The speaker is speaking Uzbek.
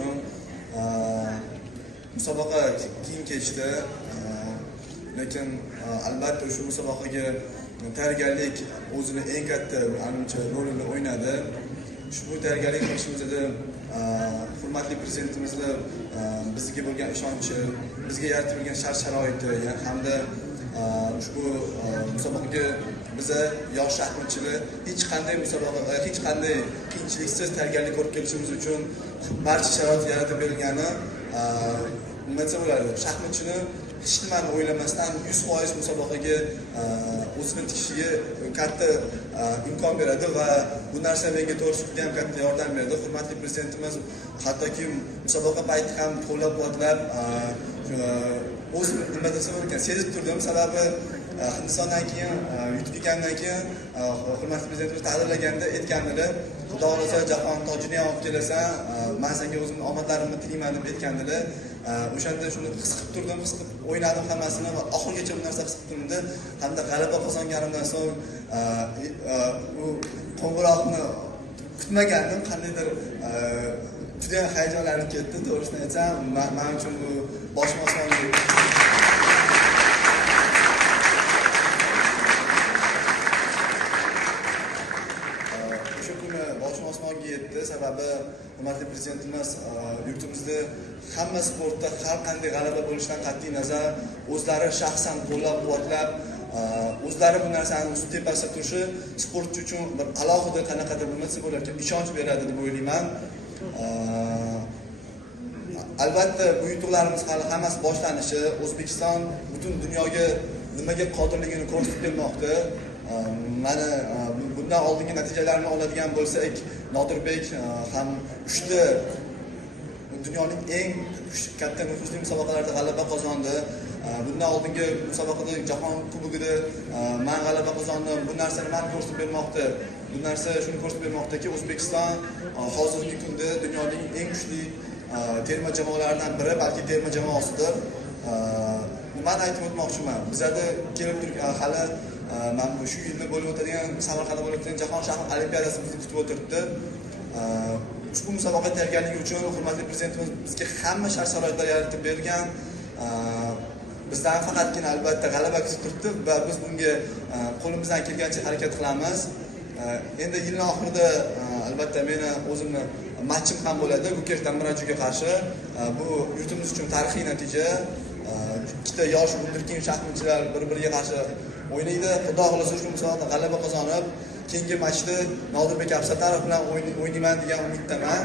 uchun musobaqa qiyin kechdi. Lekin albatta shu musobaqaga tayyorgarlik o'zini eng katta menimcha rolini o'ynadi. Ushbu tayyorgarlik qilishimizda hurmatli prezidentimizni bizga bo'lgan ishonchi, bizga yaratib bergan shart-sharoiti hamda ushbu musobaqaga biza yosh shaxmatchilar hech qanday qiyinchiliksiz tayyorgarlik ko'rib kelishimiz uchun barcha sharoit yaratib berilgani nima desa bo'ladi, shaxmatchini hech nimani o'ylamasdan 100% musobaqaga o'zini tikishiga katta imkon beradi va bu narsa menga to'g'risida ham katta yordam berdi. Hurmatli prezidentimiz hattoki musobaqa payti ham qo'llab-quvvatlab o'z nima desam ekan sezib turdim, sababi Hindistondan keyin yutib kelgandan keyin hurmatli prezidentimiz taqdirlaganda aytgandilar, xudo xohlasa jahon tojini ham olib kelasan, men senga o'zimni omadlarimni tilayman deb aytgandilar. O'shanda shuni his qilib turdim, his qilib o'ynadim hammasini va oxirigacha bu narsa his qilib turdim. Hamda g'alaba qozonganimdan so'ng u qo'ng'iroqni kutmagandim, qandaydir juda hayajonlanib ketdi. To'g'risini aytsam, men uchun bu boshim osmonga osmonga yetdi. Sababi hurmatli prezidentimiz yurtimizda hamma sportda har qanday g'alaba bo'lishidan qat'iy nazar o'zlari shaxsan qo'llab-quvvatlab, o'zlari bu narsani o'z tepasida turishi sportchi uchun bir alohida qanaqadir nima bo'larkan ishonch beradi deb o'ylayman. Albatta bu yutuqlarimiz hali hammasi boshlanishi, O'zbekiston butun dunyoga nimaga qodirligini ko'rsatib bermoqda. Mana bundan oldingi natijalarni oladigan bo'lsak, Nodirbek ham 3 ta dunyoning eng katta nufuzli musobaqalarida g'alaba qozondi. Bundan oldingi musobaqada Jahon Kubogida men g'alaba qozondim. Bu narsa nimani ko'rsatib bermoqda? Bu narsa shuni ko'rsatib bermoqdaki, O'zbekiston hozirgi kunda dunyoning eng kuchli terma jamoalaridan biri, balki terma jamoasidir. Nimani aytib o'tmoqchiman? Bizada kelib turgan hali mana shu yilda bo'lib o'tadigan Samarqandda bo'lib o'tadigan Jahon shaxmat olimpiadasi bizni kutib o'tiribdi. Ushbu musobaqa tayyorgarligi uchun hurmatli prezidentimiz bizga hamma shart-sharoitlar yaratib bergan. Bizdan faqatgina albatta g'alaba kutib turibdi va biz bunga qo'limizdan kelgancha harakat qilamiz. Endi yilning oxirida albatta meni o'zimni matchim ham bo'ladi Gukesh Damirajuga qarshi. Bu yurtimiz uchun tarixiy natija. Ikkita yosh wunderkind shaxmatchilar bir-biriga qarshi o'ynaydi. Xudo xolasa shu musobaqada g'alaba qozonib, keyingi matchda Nodirbek Absatarov bilan o'ynayman degan umiddaman.